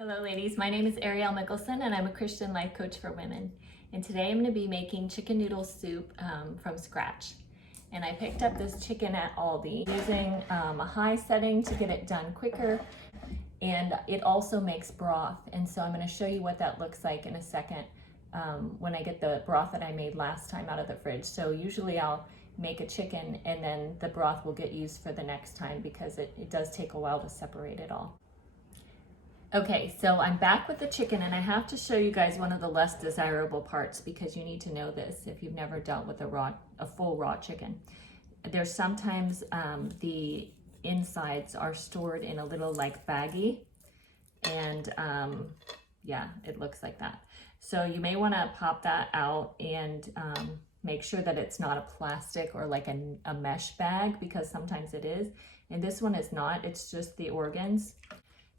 Hello ladies, my name is Arielle Mikkelson and I'm a Christian life coach for women. And today I'm going to be making chicken noodle soup from scratch. And I picked up this chicken at Aldi using a high setting to get it done quicker. And it also makes broth. And so I'm going to show you what that looks like in a second when I get the broth that I made last time out of the fridge. So usually I'll make a chicken and then the broth will get used for the next time because it does take a while to separate it all. Okay, so I'm back with the chicken and I have to show you guys one of the less desirable parts because you need to know this if you've never dealt with a full raw chicken. There's sometimes the insides are stored in a little like baggie and yeah, it looks like that. So you may want to pop that out and make sure that it's not a plastic or like a mesh bag because sometimes it is. And this one is not, it's just the organs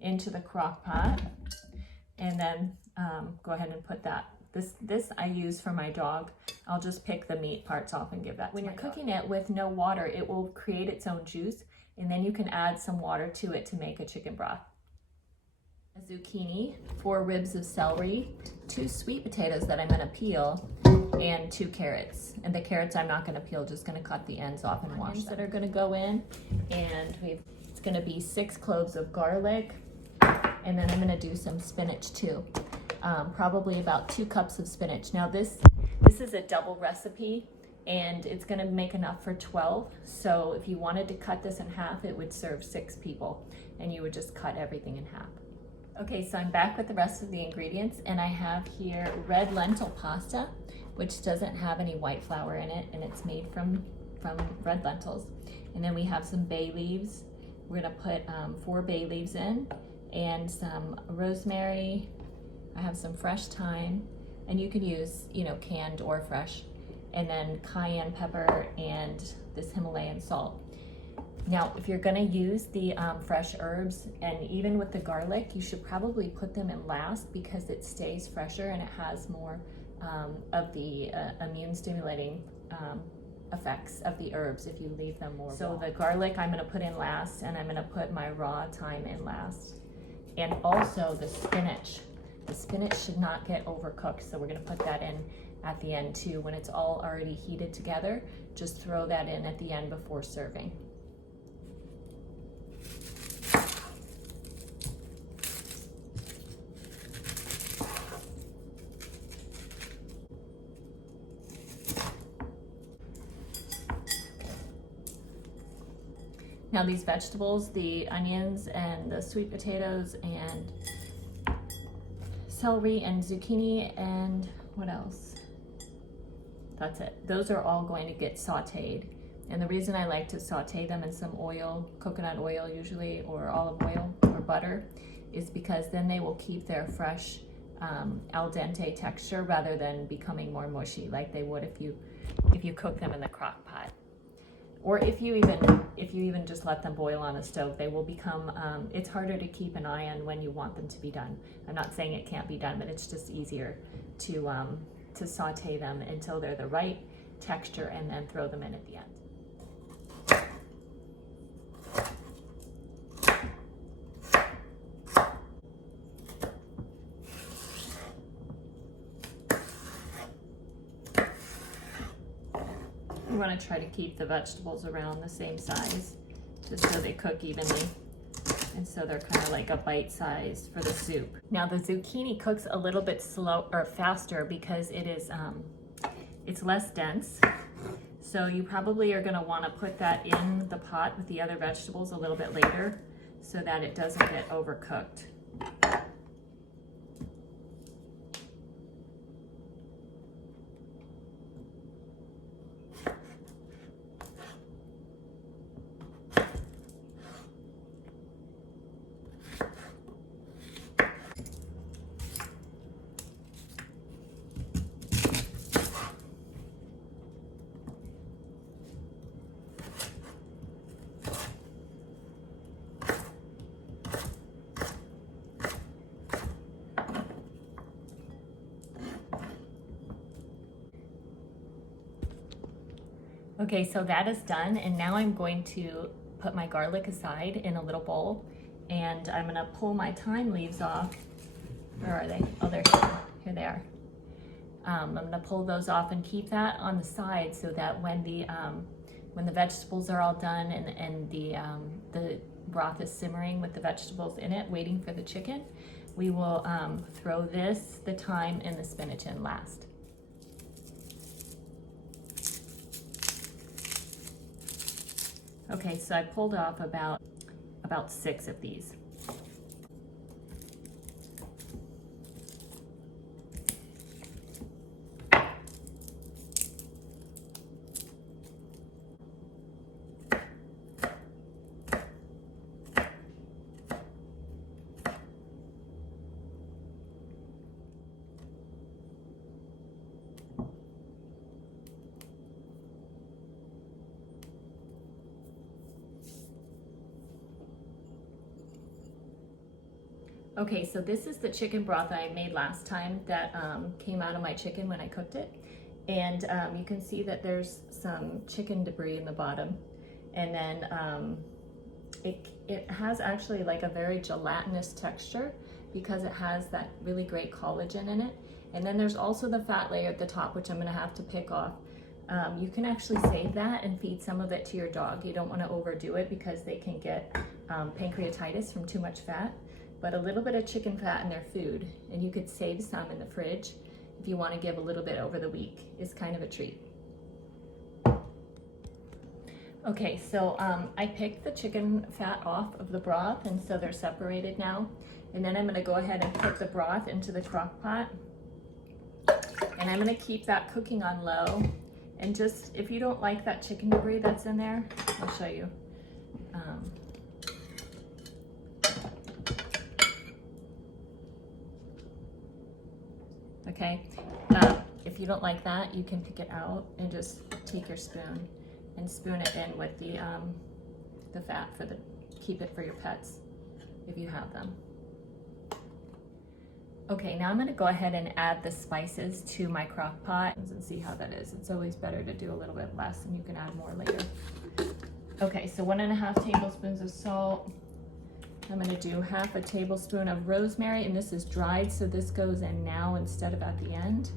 into the crock pot, and then go ahead and put that. This I use for my dog. I'll just pick the meat parts off and give that to my dog. When you're cooking it with no water, it will create its own juice, and then you can add some water to it to make a chicken broth. A zucchini, 4 ribs of celery, 2 sweet potatoes that I'm going to peel, and 2 carrots. And the carrots I'm not going to peel, just going to cut the ends off and wash them. That are going to go in, and it's going to be 6 cloves of garlic. And then I'm going to do some spinach too, probably about 2 cups of spinach. Now this is a double recipe and it's going to make enough for 12. So if you wanted to cut this in half, it would serve 6 people and you would just cut everything in half. Okay, so I'm back with the rest of the ingredients and I have here red lentil pasta, which doesn't have any white flour in it and it's made from red lentils. And then we have some bay leaves. We're going to put 4 bay leaves in, and some rosemary. I have some fresh thyme, and you can use, canned or fresh, and then cayenne pepper and this Himalayan salt. Now, if you're gonna use the fresh herbs, and even with the garlic, you should probably put them in last because it stays fresher and it has more of the immune stimulating effects of the herbs if you leave them more raw. So the garlic I'm going to put in last, and I'm going to put my raw thyme in last. And also the spinach. The spinach should not get overcooked, so we're going to put that in at the end too. When it's all already heated together, just throw that in at the end before serving. Now these vegetables, the onions and the sweet potatoes and celery and zucchini and what else? That's it. Those are all going to get sauteed. And the reason I like to saute them in some oil, coconut oil usually, or olive oil or butter, is because then they will keep their fresh al dente texture rather than becoming more mushy like they would if you cook them in the crock pot. Or if you even just let them boil on a stove, they will become, it's harder to keep an eye on when you want them to be done. I'm not saying it can't be done, but it's just easier to saute them until they're the right texture and then throw them in at the end. You want to try to keep the vegetables around the same size just so they cook evenly, and so they're kind of like a bite size for the soup. Now the zucchini cooks a little bit faster because it's less dense, so you probably are going to want to put that in the pot with the other vegetables a little bit later so that it doesn't get overcooked. Okay, so that is done, and now I'm going to put my garlic aside in a little bowl, and I'm gonna pull my thyme leaves off Where are they? Oh, they're here they are. I'm gonna pull those off and keep that on the side so that when the vegetables are all done and the broth is simmering with the vegetables in it, waiting for the chicken, we will throw this, the thyme, and the spinach in last. Okay, so I pulled off about 6 of these. Okay, so this is the chicken broth I made last time that came out of my chicken when I cooked it. And you can see that there's some chicken debris in the bottom. And then it has actually like a very gelatinous texture because it has that really great collagen in it. And then there's also the fat layer at the top, which I'm gonna have to pick off. You can actually save that and feed some of it to your dog. You don't wanna overdo it because they can get pancreatitis from too much fat. But a little bit of chicken fat in their food, and you could save some in the fridge if you want to give a little bit over the week. Is kind of a treat. Okay, so I picked the chicken fat off of the broth, and so they're separated now. And then I'm going to go ahead and put the broth into the crock pot, and I'm going to keep that cooking on low. And just, if you don't like that chicken debris that's in there, I'll show you. Okay, if you don't like that, you can pick it out and just take your spoon and spoon it in with the fat keep it for your pets if you have them. Okay, now I'm going to go ahead and add the spices to my crock pot and see how that is. It's always better to do a little bit less and you can add more later. Okay, so 1.5 tablespoons of salt. I'm going to do 1/2 tablespoon of rosemary, and this is dried, so this goes in now instead of at the end.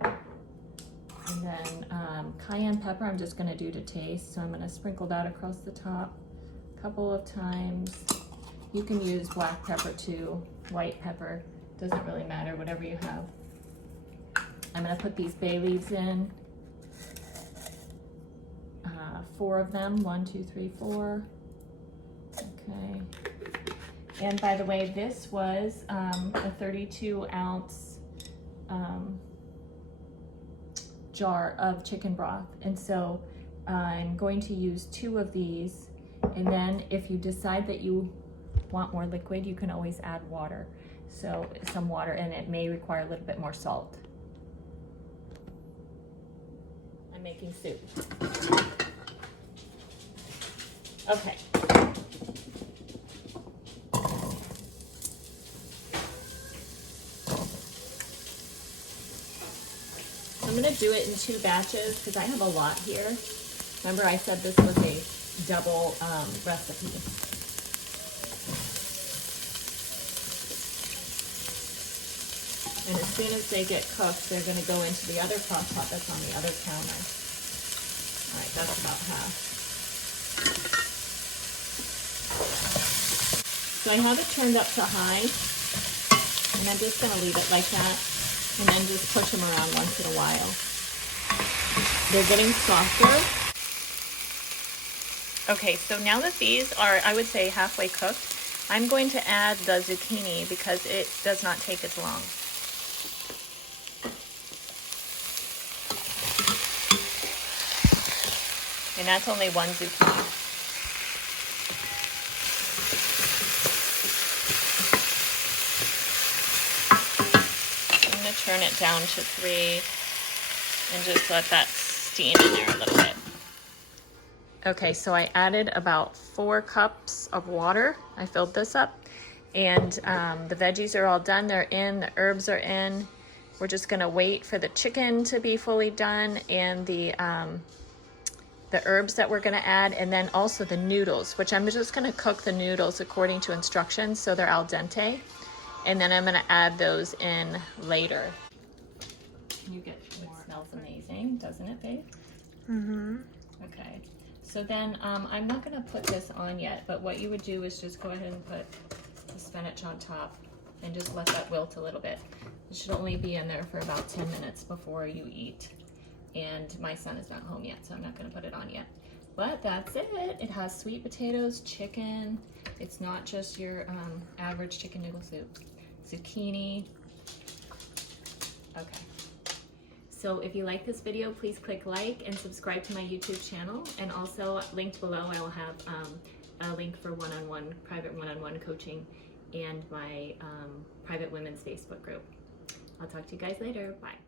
And then cayenne pepper I'm just going to do to taste, so I'm going to sprinkle that across the top a couple of times. You can use black pepper too, white pepper, doesn't really matter, whatever you have. I'm going to put these bay leaves in, 4 of them, 1, 2, 3, 4. Okay. And by the way, this was a 32-ounce jar of chicken broth. And so I'm going to use 2 of these. And then if you decide that you want more liquid, you can always add water. So some water, and it may require a little bit more salt. Making soup. Okay. I'm going to do it in 2 batches because I have a lot here. Remember I said this was a double recipe. And as soon as they get cooked, they're going to go into the other crock pot that's on the other counter. All right, that's about half. So I have it turned up to high, and I'm just going to leave it like that, and then just push them around once in a while. They're getting softer. Okay, so now that these are, I would say, halfway cooked, I'm going to add the zucchini because it does not take as long. And that's only 1 zucchini. I'm going to turn it down to 3 and just let that steam in there a little bit. Okay, so I added about 4 cups of water. I filled this up, and the veggies are all done. They're in, the herbs are in. We're just going to wait for the chicken to be fully done and the the herbs that we're gonna add, and then also the noodles, which I'm just gonna cook the noodles according to instructions so they're al dente. And then I'm gonna add those in later. You get more. It smells amazing, doesn't it, babe? Mm-hmm. Okay. So then I'm not gonna put this on yet, but what you would do is just go ahead and put the spinach on top and just let that wilt a little bit. It should only be in there for about 10 minutes before you eat. And my son is not home yet, so I'm not gonna put it on yet. But that's it. It has sweet potatoes, chicken. It's not just your average chicken noodle soup. Zucchini. Okay. So if you like this video, please click like and subscribe to my YouTube channel. And also linked below, I will have a link for private one-on-one coaching and my private women's Facebook group. I'll talk to you guys later. Bye.